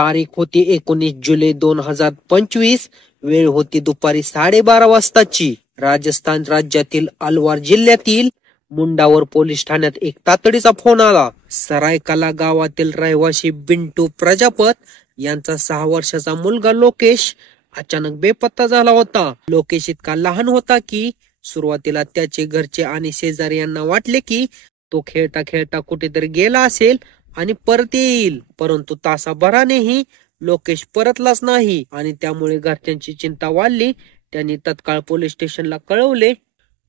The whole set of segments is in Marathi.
तारीख होती 19 जुलै 2025. वेळ होती दुपारी 12:30 वाजताची. राजस्थान राज्यातील अलवार जिल्ह्यातील मुंडावर पोलीस ठाण्यात एक तातडीचा फोन आला. सरायकला गावातील रहिवासी बिंटू प्रजापत यांचा 6 वर्षाचा मुलगा लोकेश अचानक बेपत्ता झाला होता. लोकेश इतका लहान होता की सुरुवातीला त्याचे घरचे आणि शेजारी यांना वाटले की तो खेळता खेळता कुठेतरी गेला असेल आणि परत येईल, परंतु तासाभरानेही लोकेश परतलाच नाही आणि त्यामुळे घरच्यांची चिंता वाढली. त्यांनी तत्काळ पोलीस स्टेशनला कळवले.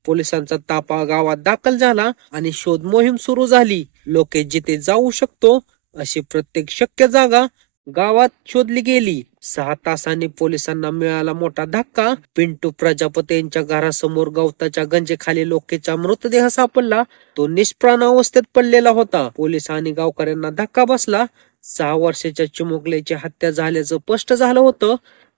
पोलिसांचा ताफा गावात दाखल झाला आणि शोध मोहीम सुरू झाली. लोकेश जिथे जाऊ शकतो अशी प्रत्येक शक्य जागा गावात शोधली गेली. 6 तासांनी पोलिसांना मिळाला मोठा धक्का. पिंटू प्रजापती यांच्या घरासमोर गवताच्या गंजेखाली लोकेशचा मृतदेह सापडला. तो निष्प्राण अवस्थेत पडलेला होता. पोलीस आणि गावकऱ्यांना धक्का बसला. 6 वर्षाच्या चिमुकल्याची हत्या झाल्याचं स्पष्ट झालं होतं.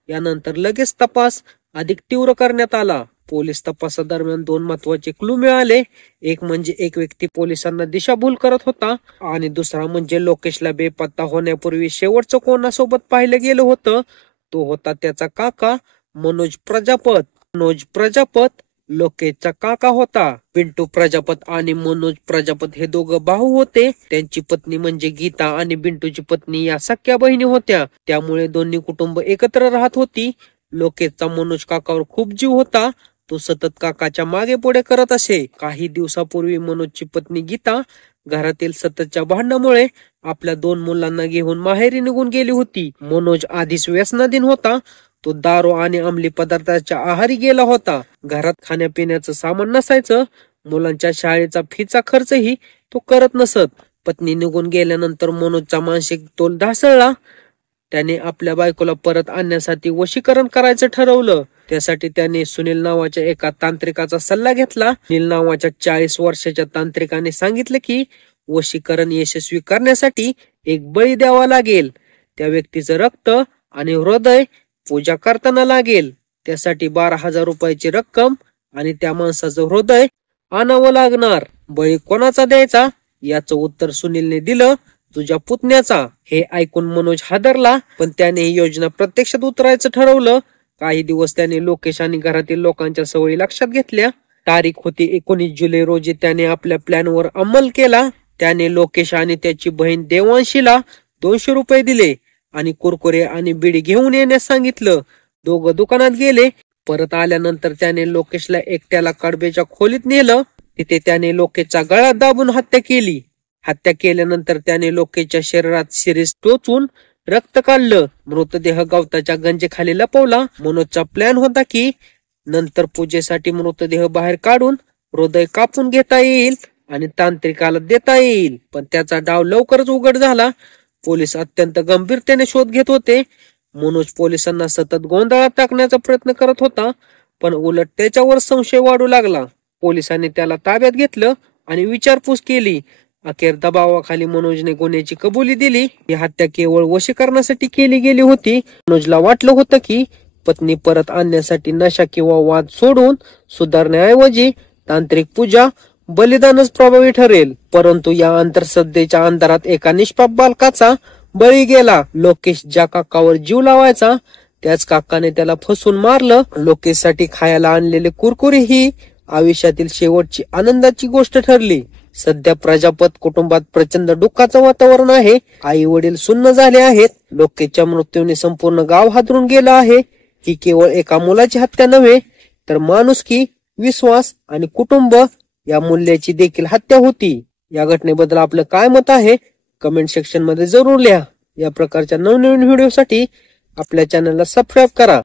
यानंतर लगेच तपास अधिक तीव्र करण्यात आला. पोलीस तपासादरम्यान 2 महत्वाचे क्लू मिळाले. एक म्हणजे एक व्यक्ती पोलिसांना दिशाभूल करत होता आणि दुसरा म्हणजे लोकेशला बेपत्ता होण्यापूर्वी शेवटचं कोणासोबत पाहिलं गेलं होतं तो होता त्याचा काका मनोज प्रजापत. मनोज प्रजापत लोकेशचा काका होता. पिंटू प्रजापत आणि मनोज प्रजापत हे दोघं भाऊ होते. त्यांची पत्नी म्हणजे गीता आणि बिंटूची पत्नी या सख्या बहिणी होत्या. त्यामुळे दोन्ही कुटुंब एकत्र राहत होती. लोकेशचा मनोज काकावर खूप जीव होता. तो सतत काकाच्या मागे पुढे करत असे. काही दिवसापूर्वी मनोजची पत्नी गीता घरातील सततच्या भांडणामुळे आपल्या 2 मुलांना घेऊन माहेरी निघून गेली होती. मनोज आधीच व्यसनाधीन होता. तो दारू आणि अंमली पदार्थाच्या आहारी गेला होता. घरात खाण्यापिण्याचं सामान नसायचं. मुलांच्या शाळेचा फीचा खर्चही तो करत नसत. पत्नी निघून गेल्यानंतर मनोजचा मानसिक तोल ढासळला. त्याने आपल्या बायकोला परत आणण्यासाठी वशीकरण करायचं ठरवलं. त्यासाठी त्याने सुनील नावाच्या एका तांत्रिकाचा सल्ला घेतला. सुनील नावाच्या 40 वर्षाच्या तांत्रिकाने सांगितले की वशीकरण यशस्वी करण्यासाठी एक बळी द्यावा लागेल. त्या व्यक्तीचं रक्त आणि हृदय पूजा करताना लागेल. त्यासाठी 12,000 रुपयाची रक्कम आणि त्या माणसाचं हृदय आणावं लागणार. बळी कोणाचा द्यायचा याचं उत्तर सुनीलने दिलं, तुझ्या पुतण्याचा. हे ऐकून मनोज हादरला, पण त्याने ही योजना प्रत्यक्षात उतरायचं ठरवलं. काही दिवस त्याने लोकेश आणि घरातील लोकांच्या सवयी लक्षात घेतल्या. तारीख होती 19 जुलै रोजी त्याने आपल्या प्लॅनवर अंमल केला. त्याने लोकेश आणि त्याची बहीण देवांशीला 200 रुपये दिले आणि कुरकुरे आणि बिडी घेऊन येण्यास सांगितलं. दोघं दुकानात गेले. परत आल्यानंतर त्याने लोकेशला एकट्याला कडब्याच्या खोलीत नेलं. तिथे त्याने लोकेशचा गळा दाबून हत्या केली. हत्या केल्यानंतर त्याने लोकेशच्या शरीरात शिरीष टोचून रक्त काढलं. मृतदेह गवताच्या गंजेखाली लपवला. मनोजचा प्लॅन होता की नंतर पूजेसाठी मृतदेह बाहेर काढून हृदय कापून घेता येईल आणि तांत्रिकाला देता येईल. पण त्याचा डाव लवकरच उघड झाला. पोलीस अत्यंत गंभीरतेने शोध घेत होते. मनोज पोलिसांना सतत गोंधळात टाकण्याचा प्रयत्न करत होता, पण उलट त्याच्यावर संशय वाढू लागला. पोलिसांनी त्याला ताब्यात घेतलं आणि विचारपूस केली. अखेर दबावाखाली मनोजने गुन्ह्याची कबुली दिली. ही हत्या केवळ वशीकरणासाठी केली गेली होती. मनोजला वाटलं होतं की पत्नी परत आणण्यासाठी नशा किंवा वाद सोडून सुधारण्याऐवजी तांत्रिक पूजा बलिदानच प्रभावी ठरेल. परंतु या अंतर्श्रद्धेच्या अंधारात एका निष्पाप बालकाचा बळी गेला. लोकेश ज्या काकावर जीव लावायचा त्याच काकाने त्याला फसवून मारलं. लोकेशसाठी खायला आणलेले कुरकुरे ही आयुष्यातील शेवटची आनंदाची गोष्ट ठरली. सध्या प्रजापत कुटुंबात प्रचंड दुःखाचं वातावरण आहे. आई वडील सुन्न झाले आहेत. लोकेशच्या मृत्यूने संपूर्ण गाव हादरून गेलं आहे. ही केवळ एका मुलाची हत्या नव्हे, तर माणुसकी, विश्वास आणि कुटुंब या मूल्याची देखील हत्या होती. या घटनेबद्दल आपलं काय मत आहे कमेंट सेक्शन मध्ये जरूर लिहा. या प्रकारच्या नवनवीन व्हिडिओसाठी आपल्या चॅनलला सबस्क्राईब करा.